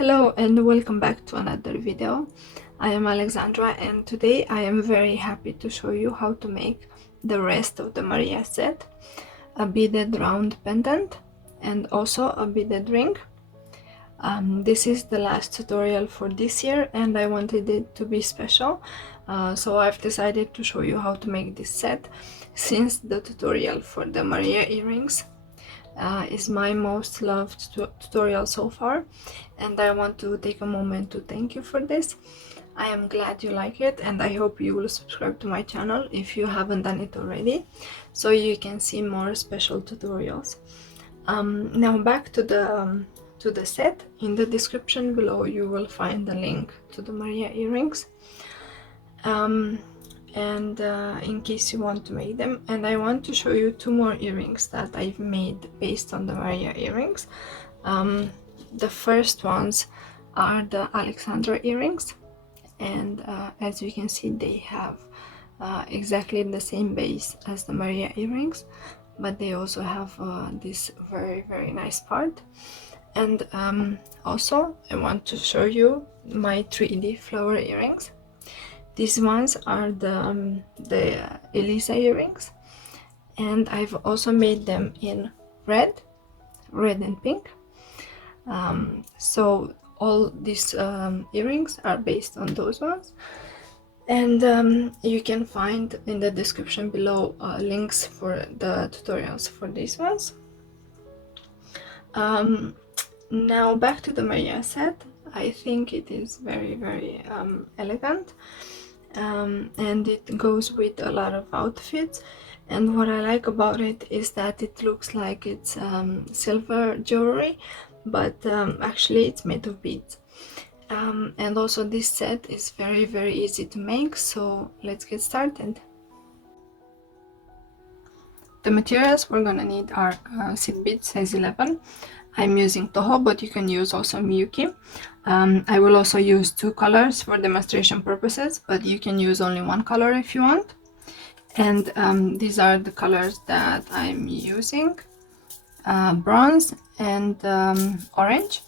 Hello and welcome back to another video. I am Alexandra and today I am very happy to show you how to make the rest of the Maria set, a beaded round pendant and also a beaded ring. This is the last tutorial for this year and I wanted it to be special, so I've decided to show you how to make this set, since the tutorial for the Maria earrings is my most loved tutorial so far, and I want to take a moment to thank you for this. I am glad you like it and I hope you will subscribe to my channel if you haven't done it already, so you can see more special tutorials. Now back to the set. In the description below you will find the link to the Maria earrings, and in case you want to make them. And I want to show you two more earrings that I've made based on the Maria earrings. The first ones are the Alexandra earrings, and as you can see they have exactly the same base as the Maria earrings, but they also have this very nice part. And also I want to show you my 3D flower earrings. These ones are the Elisa earrings, and I've also made them in red and pink. So all these earrings are based on those ones, and you can find in the description below links for the tutorials for these ones. Now back to the Maria set. I think it is very elegant, and it goes with a lot of outfits, and what I like about it is that it looks like it's silver jewelry, but actually it's made of beads. And also this set is very easy to make, so let's get started. The materials we're gonna need are seed beads size 11. I'm using Toho, but you can use also Miyuki. I will also use two colors for demonstration purposes, but you can use only one color if you want. And these are the colors that I'm using: bronze and orange.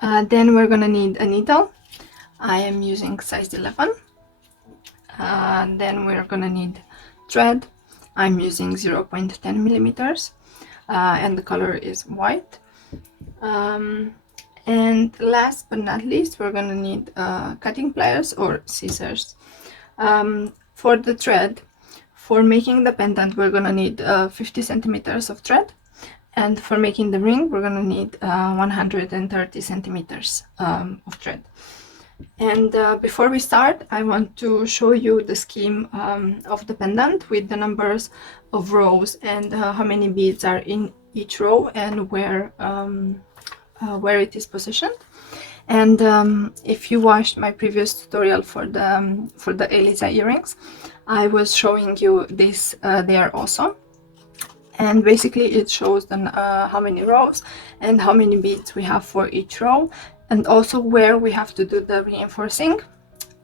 Then we're gonna need a needle. I am using size 11. Then we're gonna need thread. I'm using 0.10 millimeters, and the color is white. And last but not least, we're gonna need cutting pliers or scissors. For the thread, for making the pendant, we're gonna need 50 centimeters of thread, and for making the ring, we're gonna need 130 centimeters of thread. And before we start, I want to show you the scheme of the pendant with the numbers of rows and how many beads are in each row and where it is positioned. And if you watched my previous tutorial for the Elisa earrings, I was showing you this there also. And basically it shows then how many rows and how many beads we have for each row, and also where we have to do the reinforcing.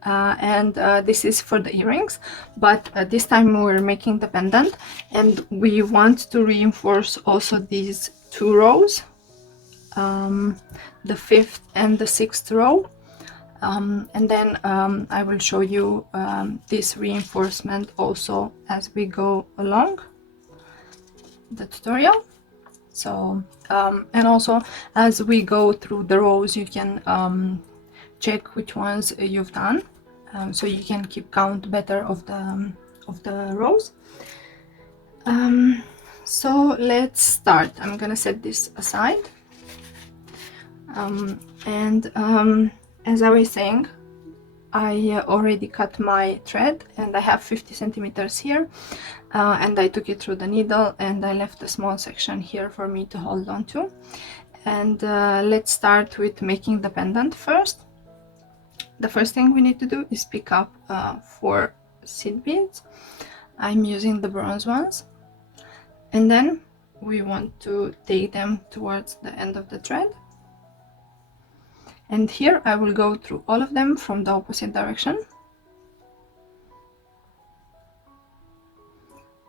And this is for the earrings, but this time we're making the pendant and we want to reinforce also these two rows, the 5th and the 6th row. And then I will show you this reinforcement also as we go along the tutorial. So and also as we go through the rows you can check which ones you've done, so you can keep count better of the rows. So let's start. I'm gonna set this aside, and as I was saying, I already cut my thread and I have 50 centimeters here, and I took it through the needle and I left a small section here for me to hold on to. And let's start with making the pendant first. The first thing we need to do is pick up 4 seed beads. I'm using the bronze ones, and then we want to take them towards the end of the thread. And here I will go through all of them from the opposite direction.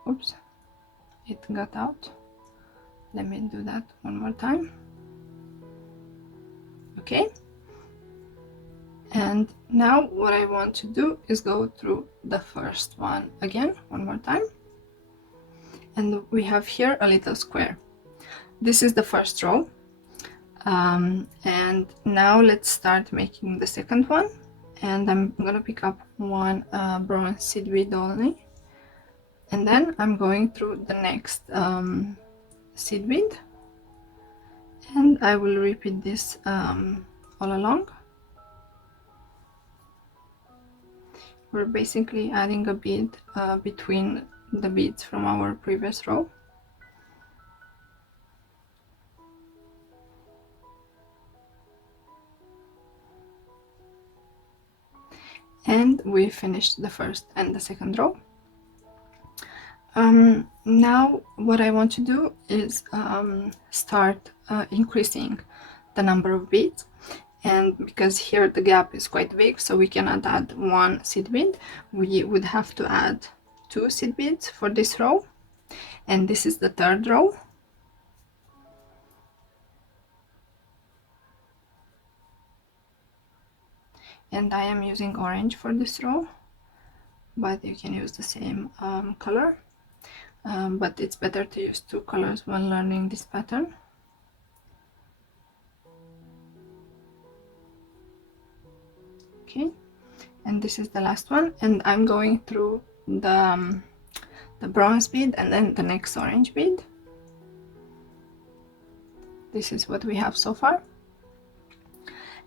Oops, it got out. Let me do that one more time. Okay, and now what I want to do is go through the first one again one more time, and we have here a little square. This is the first row, and now let's start making the second one. And I'm gonna pick up one bronze seed bead only, and then I'm going through the next seed bead, and I will repeat this all along. We're basically adding a bead between the beads from our previous row. And we finished the first and the second row. Now what I want to do is start increasing the number of beads, and because here the gap is quite big, so we cannot add one seed bead, we would have to add 2 seed beads for this row, and this is the third row. And I am using orange for this row, but you can use the same color, but it's better to use 2 colors when learning this pattern. Okay, and this is the last one, and I'm going through the bronze bead and then the next orange bead. This is what we have so far.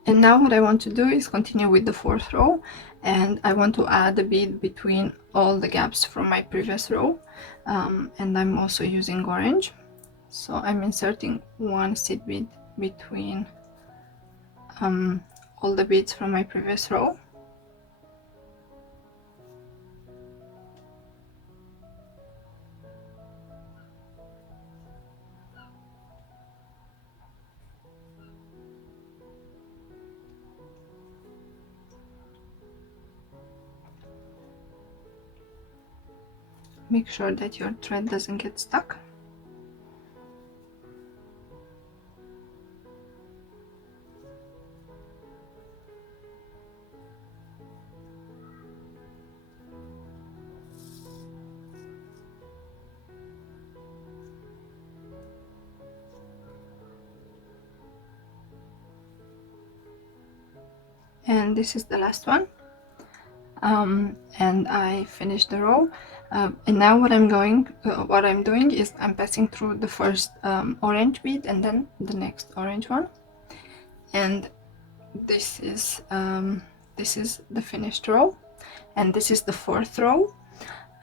And now what I want to do is continue with the fourth row, and I want to add a bead between all the gaps from my previous row, and I'm also using orange, so I'm inserting one seed bead between all the beads from my previous row. Make sure that your thread doesn't get stuck. And this is the last one, and I finished the row, and now what I'm doing is I'm passing through the first orange bead and then the next orange one, and this is the finished row, and this is the fourth row.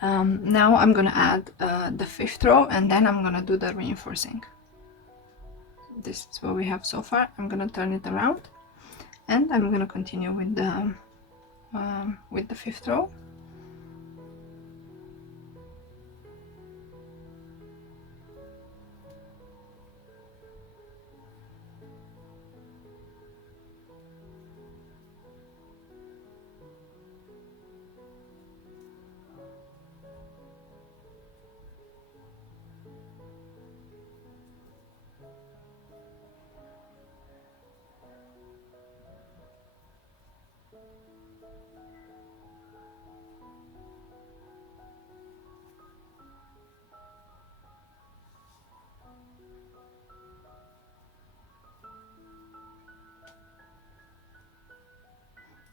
Now I'm gonna add the fifth row, and then I'm gonna do the reinforcing. This is what we have so far. I'm gonna turn it around, and I'm gonna continue with the fifth row.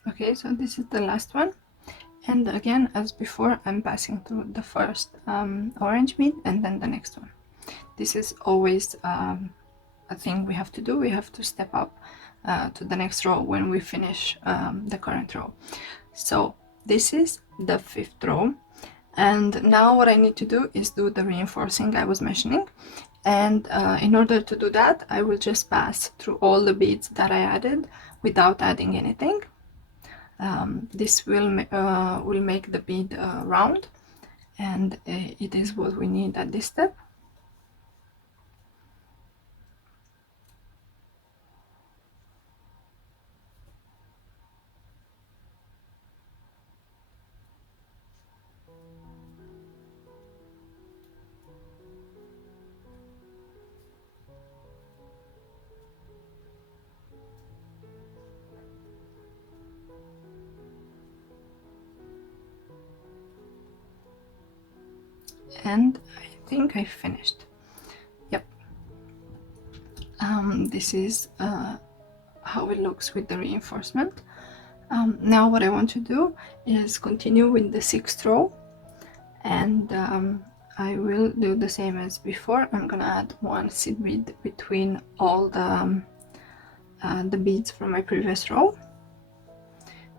Okay, so this is the last one, and again, as before, I'm passing through the first orange bead and then the next one. This is always a thing we have to do. We have to step up to the next row when we finish the current row. So this is the fifth row, and now what I need to do is do the reinforcing I was mentioning, and in order to do that, I will just pass through all the beads that I added without adding anything. This will make the bead round, and it is what we need at this step. and I think I finished. Yep. This is how it looks with the reinforcement. Now what I want to do is continue with the 6th row, and I will do the same as before. I'm gonna add one seed bead between all the beads from my previous row.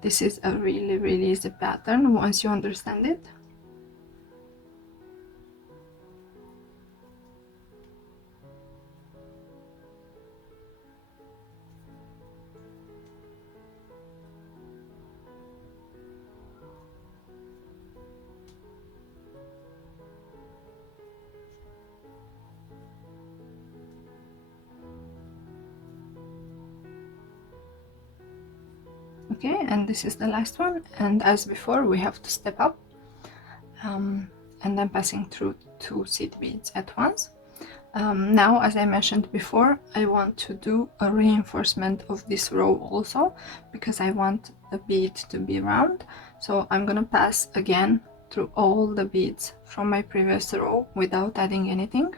This is a really easy pattern once you understand it. Okay, and this is the last one, and as before we have to step up, and I'm passing through 2 seed beads at once. Now, as I mentioned before, I want to do a reinforcement of this row also, because I want the bead to be round. So I'm gonna pass again through all the beads from my previous row without adding anything.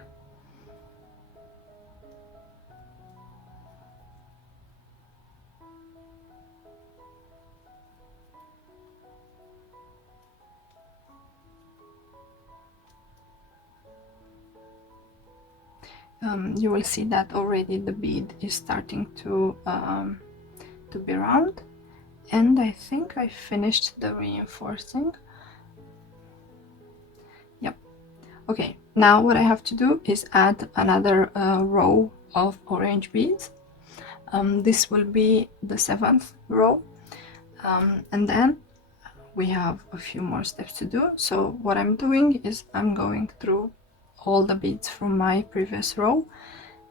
You will see that already the bead is starting to be round, and I think I finished the reinforcing. Yep. Okay, now what I have to do is add another row of orange beads. This will be the 7th row, and then we have a few more steps to do. So what I'm doing is I'm going through all the beads from my previous row,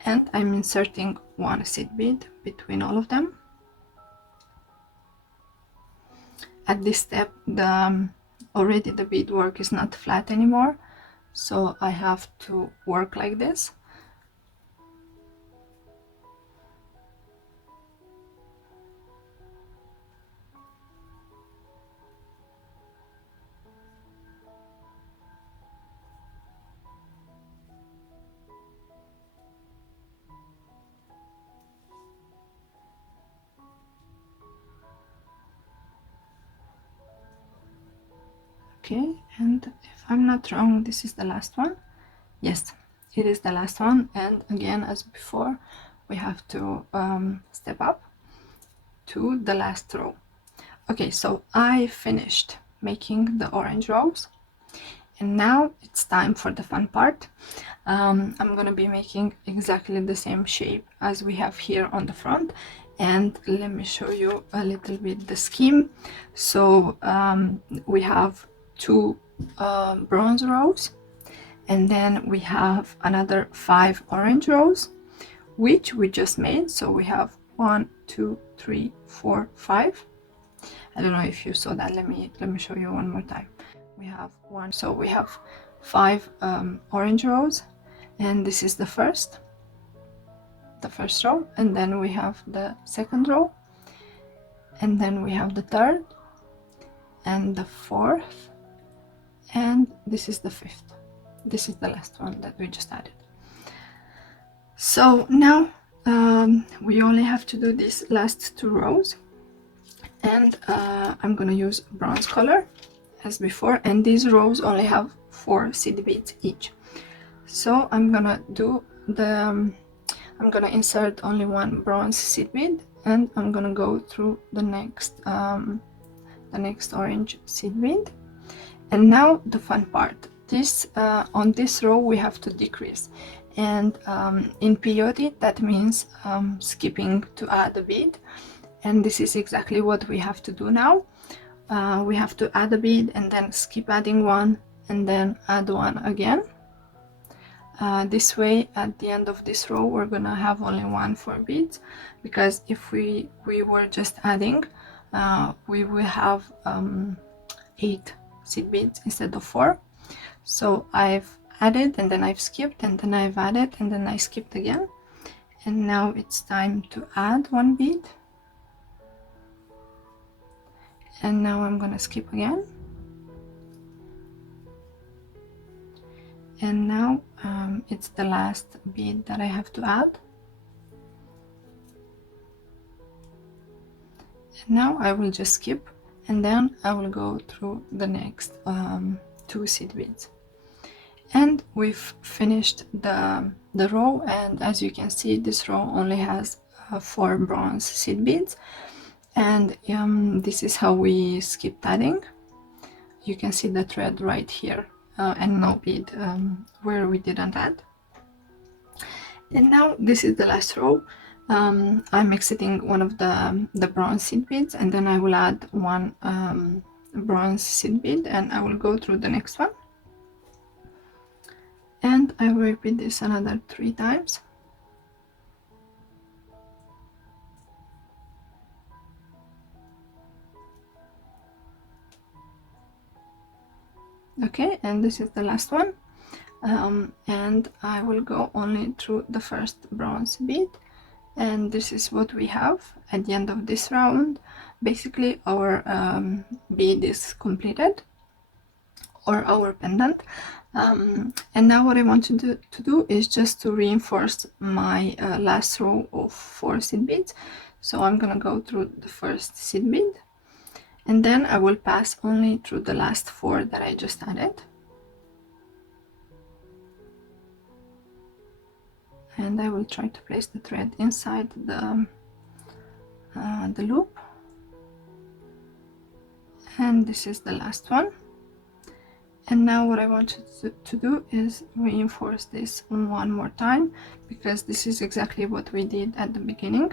and I'm inserting one seed bead between all of them. At this step, already the beadwork is not flat anymore, so I have to work like this. Okay, and if I'm not wrong, this is the last one. Yes, it is the last one, and again, as before, we have to step up to the last row. Okay, so I finished making the orange rows, and now it's time for the fun part. I'm gonna be making exactly the same shape as we have here on the front, and let me show you a little bit the scheme. So we have 2 bronze rows, and then we have another 5 orange rows, which we just made. So we have 1, 2, 3, 4, 5. I don't know if you saw that. Let me show you one more time. We have one, so we have 5 orange rows, and this is the first row, and then we have the 2nd row, and then we have the 3rd and the 4th, and this is the 5th. This is the last one that we just added. So now we only have to do these last 2 rows, and I'm gonna use bronze color as before, and these rows only have 4 seed beads each. So I'm gonna do I'm gonna insert only 1 bronze seed bead, and I'm gonna go through the next orange seed bead. And now the fun part. This on this row we have to decrease, and in peyote that means skipping to add a bead, and this is exactly what we have to do now. We have to add a bead and then skip adding one and then add one again. This way, at the end of this row, we're gonna have only 4 beads, because if we were just adding, we will have 8 seed beads instead of 4. So I've added, and then I've skipped, and then I've added, and then I skipped again, and now it's time to add 1 bead, and now I'm gonna skip again, And now it's the last bead that I have to add. And now I will just skip, and then I will go through the next 2 seed beads. And we've finished the row, and as you can see, this row only has 4 bronze seed beads. And this is how we skipped adding. You can see the thread right here, and no bead where we didn't add. And now this is the last row. I'm exiting one of the bronze seed beads, and then I will add one bronze seed bead, and I will go through the next one. And I will repeat this another 3 times. Okay, and this is the last one. And I will go only through the first bronze bead, and this is what we have at the end of this round. Basically our bead is completed, or our pendant. And now what I want to do is just to reinforce my last row of 4 seed beads. So I'm gonna go through the first seed bead, and then I will pass only through the last 4 that I just added. And I will try to place the thread inside the loop. And this is the last one. And now what I want to do is reinforce this one more time, because this is exactly what we did at the beginning.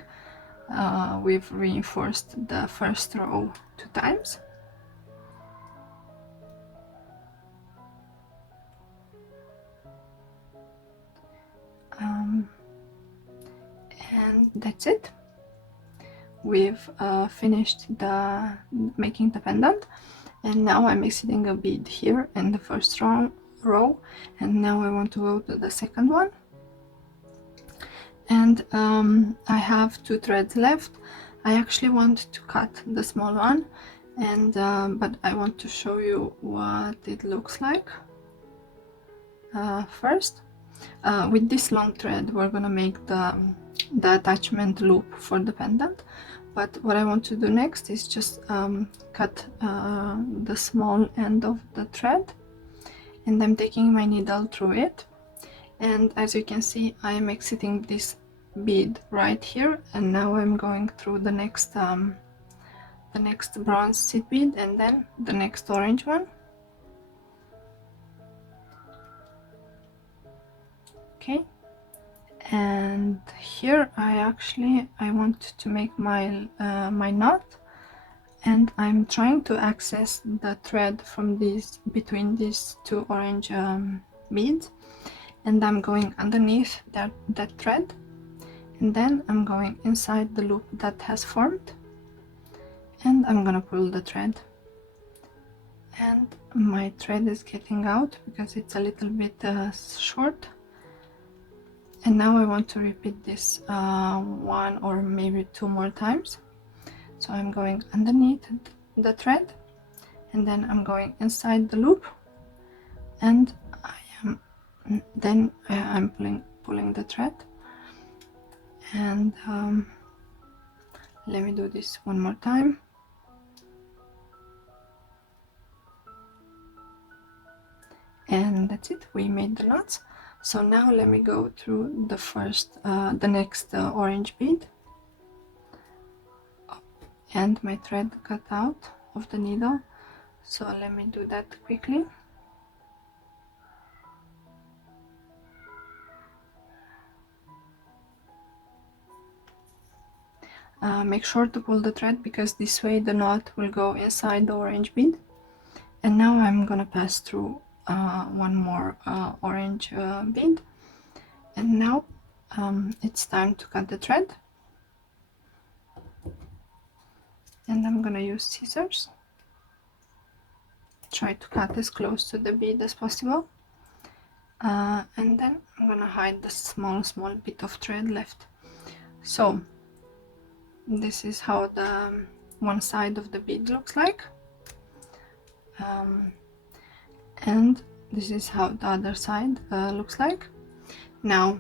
We've reinforced the first row 2 times. And that's it. We've finished making the pendant, and now I'm exiting a bead here in the first row, and now I want to go to the second one. And I have 2 threads left. I actually want to cut the small one, and but I want to show you what it looks like first. With this long thread we're gonna make the attachment loop for the pendant, but what I want to do next is just cut the small end of the thread, and I'm taking my needle through it, and as you can see I'm exiting this bead right here, and now I'm going through the next bronze seed bead, and then the next orange one. Okay, and here I want to make my my knot, and I'm trying to access the thread from between these 2 orange beads, and I'm going underneath that thread, and then I'm going inside the loop that has formed, and I'm gonna pull the thread, and my thread is getting out because it's a little bit short. And now I want to repeat this 1 or maybe 2 more times. So I'm going underneath the thread, and then I'm going inside the loop, and I'm pulling the thread. And let me do this 1 more time. And that's it, we made the knots. So now let me go through the next orange bead, and my thread cut out of the needle, so let me do that quickly. Make sure to pull the thread, because this way the knot will go inside the orange bead. And now I'm gonna pass through 1 more orange bead, and now it's time to cut the thread, and I'm gonna use scissors. Try to cut as close to the bead as possible, and then I'm gonna hide the small bit of thread left. So this is how the one side of the bead looks like, and this is how the other side looks like. Now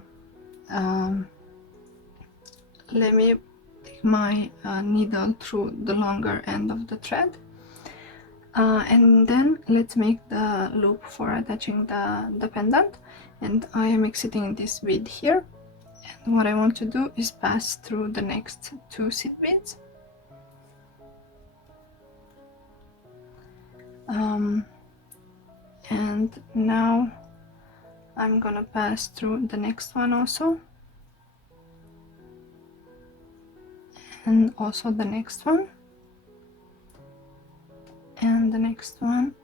let me take my needle through the longer end of the thread, and then let's make the loop for attaching the pendant. And I am exiting this bead here, and what I want to do is pass through the next 2 seed beads. And now I'm gonna pass through the next one also, and also the next one, and the next one,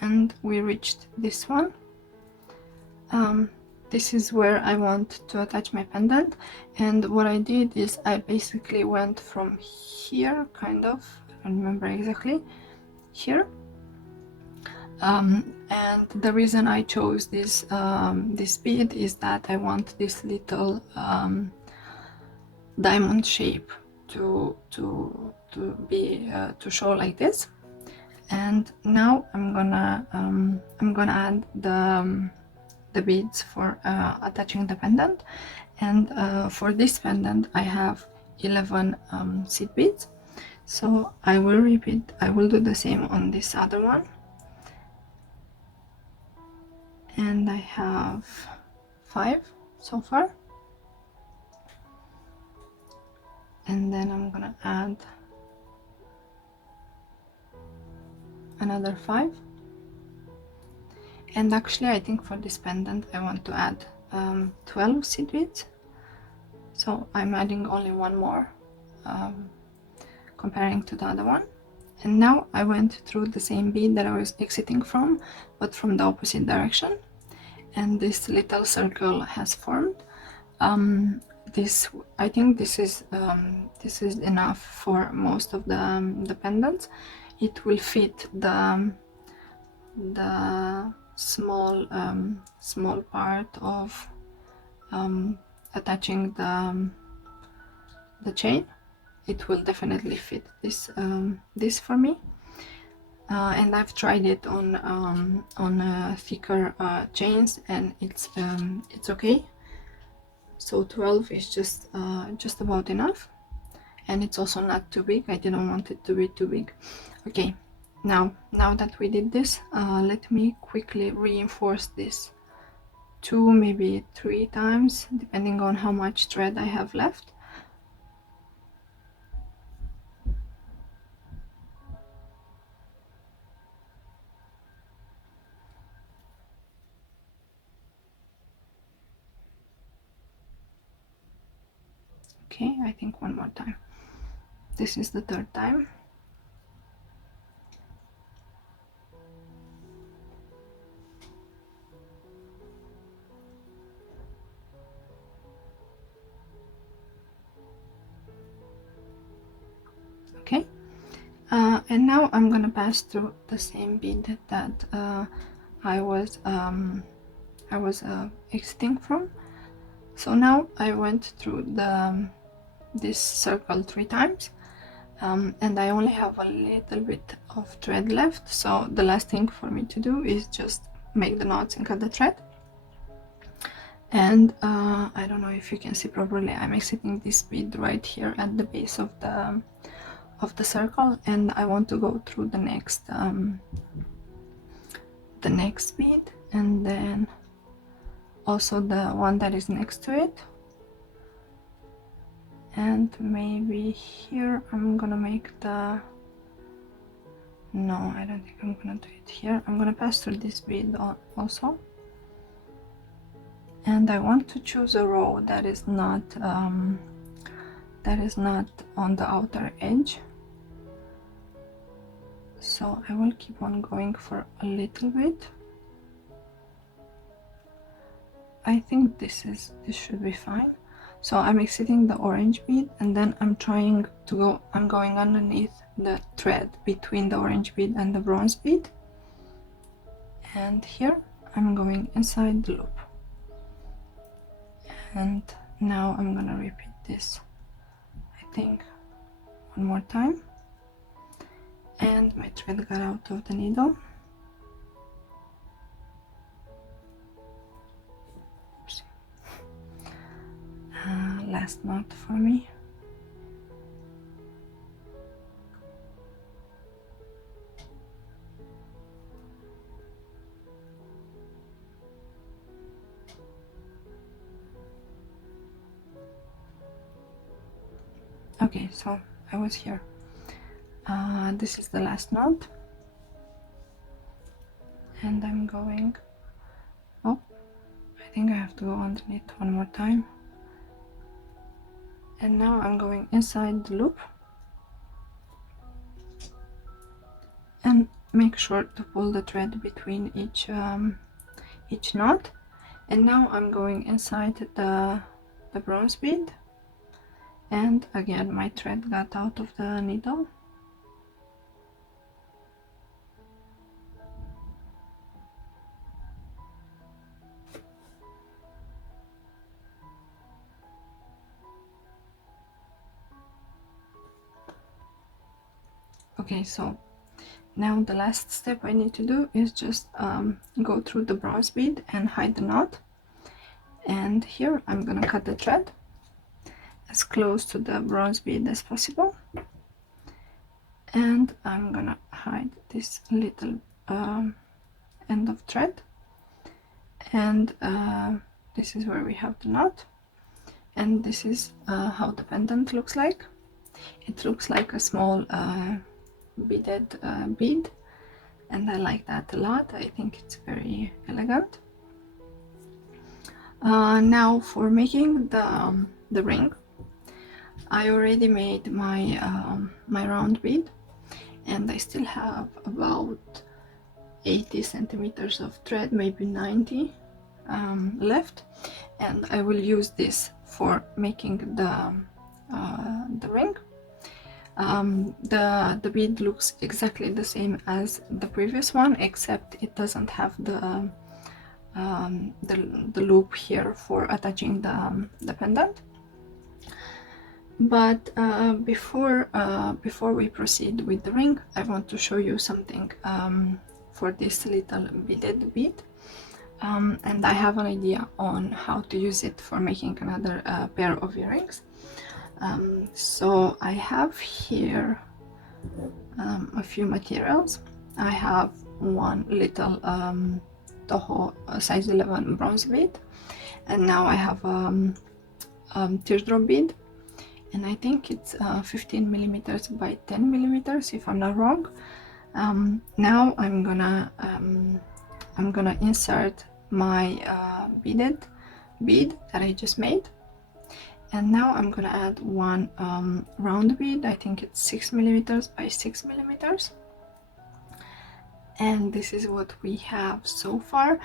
and we reached this one. This is where I want to attach my pendant, and what I did is I basically went from here, kind of, I don't remember exactly, here. And the reason I chose this this bead is that I want this little diamond shape to show like this. And now I'm gonna add the beads for attaching the pendant. And for this pendant I have 11 seed beads, so I will do the same on this other one. And I have 5 so far, and then I'm gonna add another 5. And actually I think for this pendant I want to add 12 seed beads, so I'm adding only one more comparing to the other one. And now I went through the same bead that I was exiting from, but from the opposite direction, and this little circle has formed. I think this is enough for most of the pendants. It will fit the small part of attaching the chain. It will definitely fit this for me, and I've tried it on thicker chains, and it's okay. So 12 is just about enough, and it's also not too big. I didn't want it to be too big. Okay, now that we did this, let me quickly reinforce this 2, maybe 3 times, depending on how much thread I have left. Okay, I think one more time. This is the 3rd time. Okay, and now I'm gonna pass through the same bead that I was exiting from. So now I went through this circle 3 times, and I only have a little bit of thread left, so the last thing for me to do is just make the knots and cut the thread. And I don't know if you can see properly, I'm exiting this bead right here at the base of the circle, and I want to go through the next bead, and then also the one that is next to it, and maybe here I'm gonna make no, I don't think I'm gonna do it here. I'm gonna pass through this bead also, and I want to choose a row that is not on the outer edge, so I will keep on going for a little bit. I think this should be fine. So I'm exiting the orange bead, and then I'm going underneath the thread between the orange bead and the bronze bead, and here I'm going inside the loop. And now I'm gonna repeat this, I think, one more time. And my thread got out of the needle. last knot for me. Okay, so I was here. This is the last knot, and I'm going, oh, I think I have to go underneath one more time, and now I'm going inside the loop and make sure to pull the thread between each knot. And now I'm going inside the bronze bead, and again my thread got out of the needle. Okay, so now the last step I need to do is just go through the bronze bead and hide the knot. And here I'm gonna cut the thread as close to the bronze bead as possible, and I'm gonna hide this little end of thread, and this is where we have the knot, and this is how the pendant looks like. It looks like a small beaded bead, and I like that a lot. I think it's very elegant. Now for making the ring, I already made my my round bead, and I still have about 80 centimeters of thread, maybe 90 left, and I will use this for making the ring. The bead looks exactly the same as the previous one, except it doesn't have the loop here for attaching the pendant. But before we proceed with the ring, I want to show you something for this little beaded bead, and I have an idea on how to use it for making another pair of earrings. So I have here a few materials. I have one little Toho size 11 bronze bead, and now I have teardrop bead, and I think it's 15 millimeters by 10 millimeters if I'm not wrong. Now I'm gonna insert my beaded bead that I just made, and now I'm gonna add one round bead. I think it's 6 millimeters by 6 millimeters, and this is what we have so far.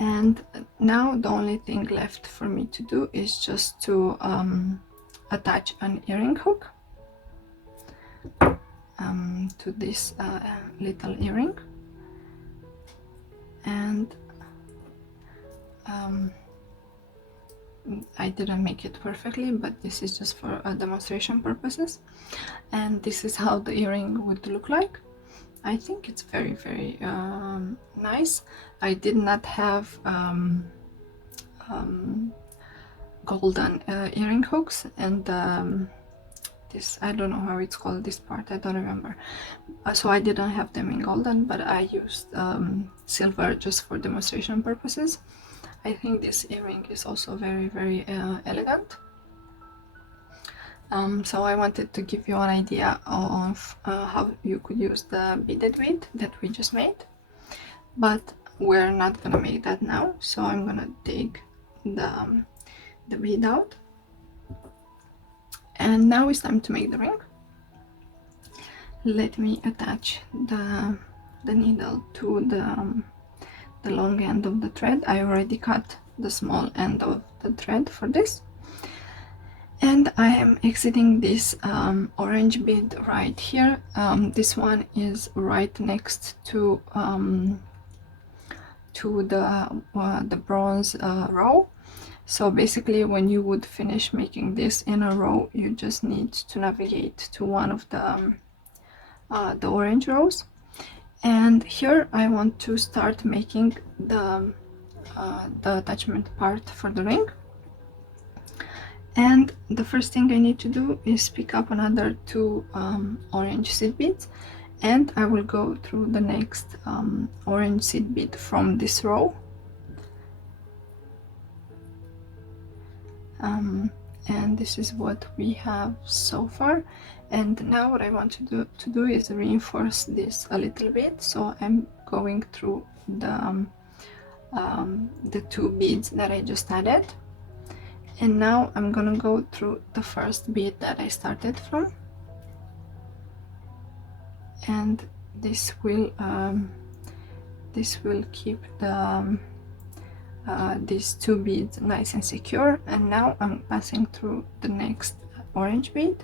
And now the only thing left for me to do is just to attach an earring hook to this little earring, and I didn't make it perfectly, but this is just for demonstration purposes, and this is how the earring would look like. I think it's very, very nice. I did not have golden earring hooks, and this, I don't know how it's called, this part, I don't remember. So I didn't have them in golden, but I used silver just for demonstration purposes. I think this earring is also very, very elegant. So I wanted to give you an idea of how you could use the beaded bead that we just made, but we're not gonna make that now. So I'm gonna take the bead out, and now it's time to make the ring. Let me attach the needle to the long end of the thread. I already cut the small end of the thread for this, and I am exiting this orange bead right here. This one is right next to the bronze row. So basically, when you would finish making this in a row, you just need to navigate to one of the orange rows. And here I want to start making the attachment part for the ring. And the first thing I need to do is pick up another two orange seed beads, and I will go through the next orange seed bead from this row. And this is what we have so far. And now what I want to do is reinforce this a little bit. So I'm going through the two beads that I just added, and now I'm gonna go through the first bead that I started from, and this will keep the these two beads nice and secure. And now I'm passing through the next orange bead,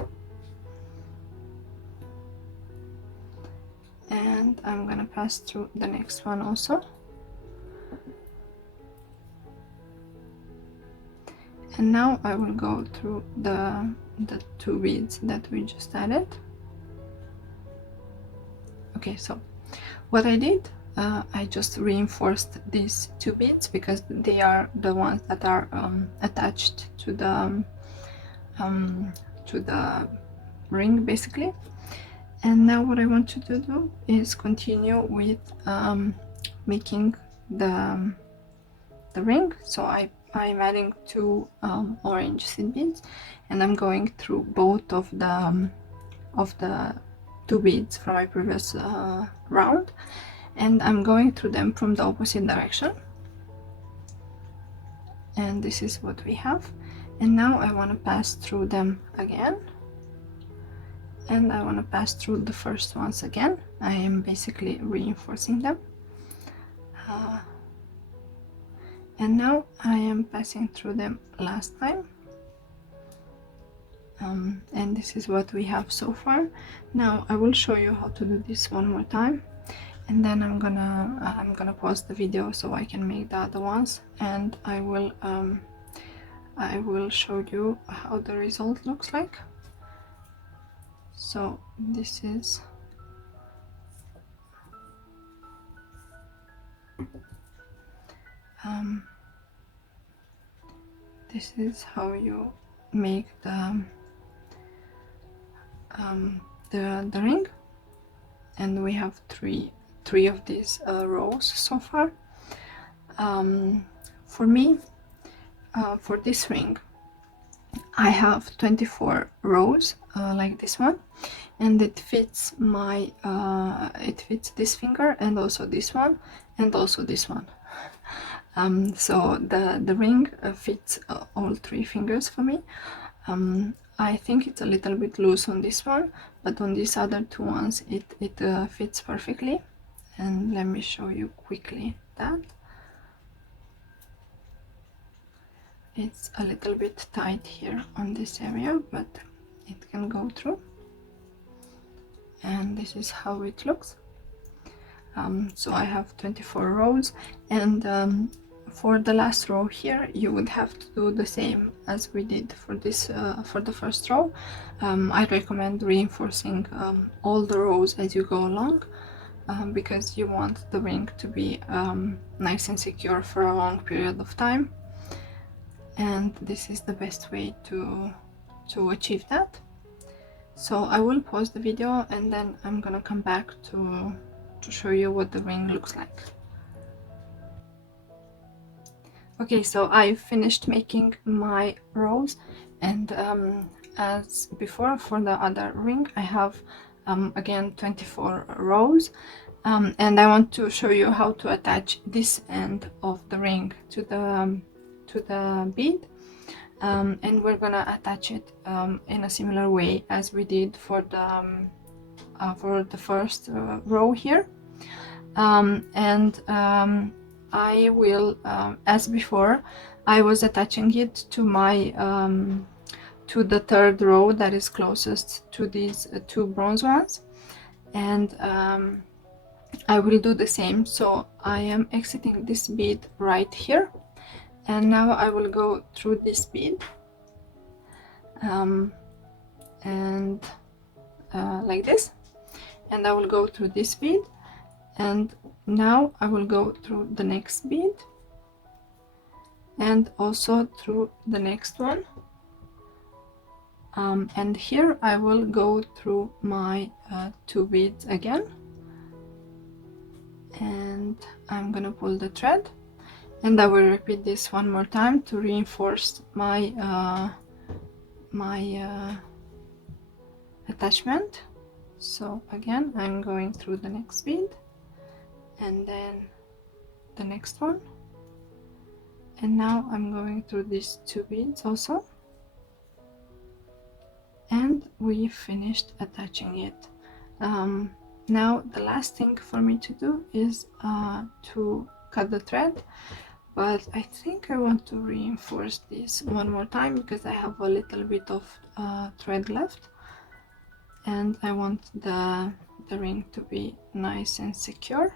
and I'm gonna pass through the next one also, and now I will go through the two beads that we just added. Okay, so what I did, I just reinforced these two beads because they are the ones that are attached to the ring basically. And now what I want to do is continue with making the ring. So I'm adding two orange seed beads, and I'm going through both of the two beads from my previous round, and I'm going through them from the opposite direction. And this is what we have. And now I want to pass through them again, and I want to pass through the first ones again. I am basically reinforcing them, and now I am passing through them last time. And this is what we have so far. Now I will show you how to do this one more time, and then I'm gonna pause the video so I can make the other ones, and I will show you how the result looks like. So this is how you make the ring, and we have three of these rows so far. For me, for this ring, I have 24 rows like this one, and it fits my it fits this finger, and also this one, and also this one. So the ring fits all three fingers for me. I think it's a little bit loose on this one, but on these other two ones it fits perfectly. And let me show you quickly that. It's a little bit tight here on this area, but it can go through. And this is how it looks. So I have 24 rows, and for the last row here you would have to do the same as we did for this for the first row. I recommend reinforcing all the rows as you go along, because you want the ring to be nice and secure for a long period of time, and this is the best way to achieve that. So I will pause the video, and then I'm gonna come back to show you what the ring looks like. Okay, so I finished making my rows, and as before for the other ring I have again 24 rows, and I want to show you how to attach this end of the ring to the bead, and we're gonna attach it in a similar way as we did for the first row here. I will, as before, I was attaching it to my to the third row that is closest to these two bronze ones, and I will do the same. So I am exiting this bead right here, and now I will go through this bead, and like this, and I will go through this bead, and now I will go through the next bead, and also through the next one, And here I will go through my 2 beads again, and I'm gonna pull the thread, and I will repeat this one more time to reinforce my attachment. So again, I'm going through the next bead and then the next one, and now I'm going through these 2 beads also, and we finished attaching it. Now the last thing for me to do is to cut the thread, but I think I want to reinforce this one more time because I have a little bit of thread left, and I want the ring to be nice and secure.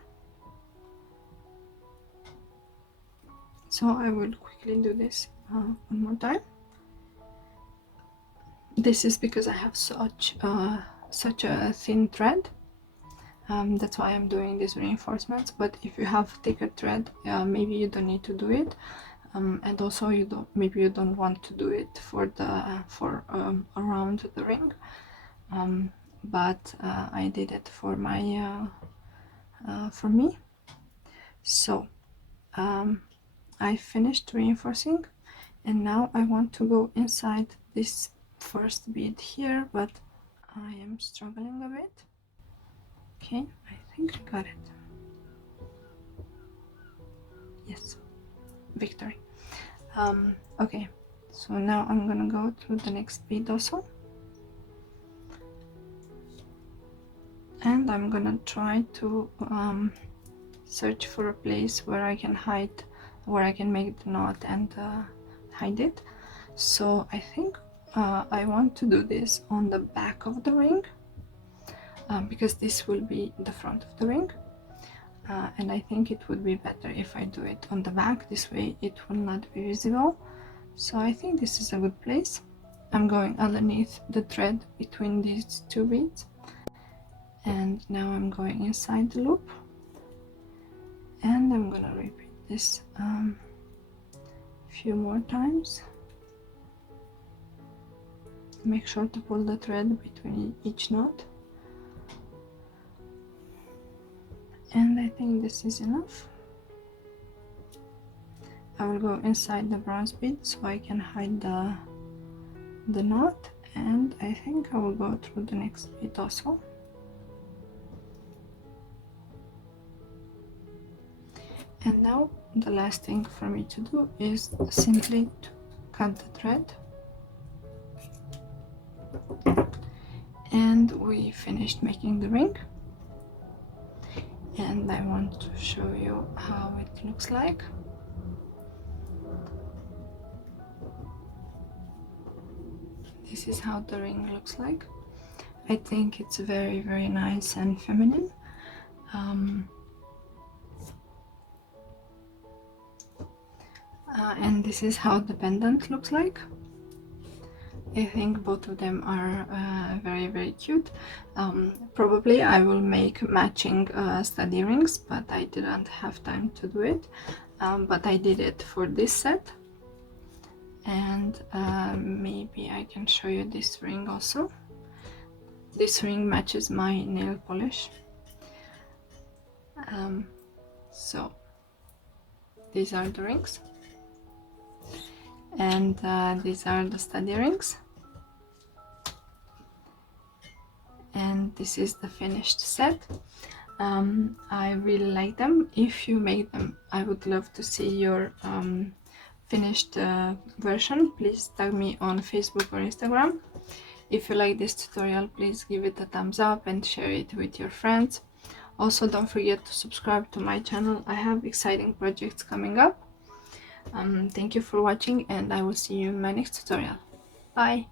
So I will quickly do this one more time. This is because I have such a thin thread. That's why I'm doing these reinforcements, but if you have thicker thread, maybe you don't need to do it, and also maybe you don't want to do it for around the ring, but I did it for my for me. So I finished reinforcing, and now I want to go inside this first bead here, but I am struggling a bit. Okay, I think I got it. Yes, victory. Okay, so now I'm gonna go through the next bead also, and I'm gonna try to search for a place where I can hide, where I can make the knot and hide it. So I think I want to do this on the back of the ring, because this will be the front of the ring, and I think it would be better if I do it on the back. This way it will not be visible. So I think this is a good place. I'm going underneath the thread between these 2 beads, and now I'm going inside the loop, and I'm gonna repeat this a few more times. Make sure to pull the thread between each knot, and I think this is enough. I will go inside the bronze bead so I can hide the knot, and I think I will go through the next bead also. And now the last thing for me to do is simply to cut the thread, and we finished making the ring, and I want to show you how it looks like. This is how the ring looks like. I think it's very, very nice and feminine. And this is how the pendant looks like. I think both of them are very, very cute. Probably I will make matching study rings, but I didn't have time to do it. But I did it for this set, and maybe I can show you this ring also. This ring matches my nail polish. So these are the rings, and these are the study rings, and this is the finished set. I really like them. If you make them, I would love to see your finished version. Please tag me on Facebook or Instagram. If you like this tutorial, please give it a thumbs up and share it with your friends. Also, don't forget to subscribe to my channel. I have exciting projects coming up. Thank you for watching, and I will see you in my next tutorial. Bye!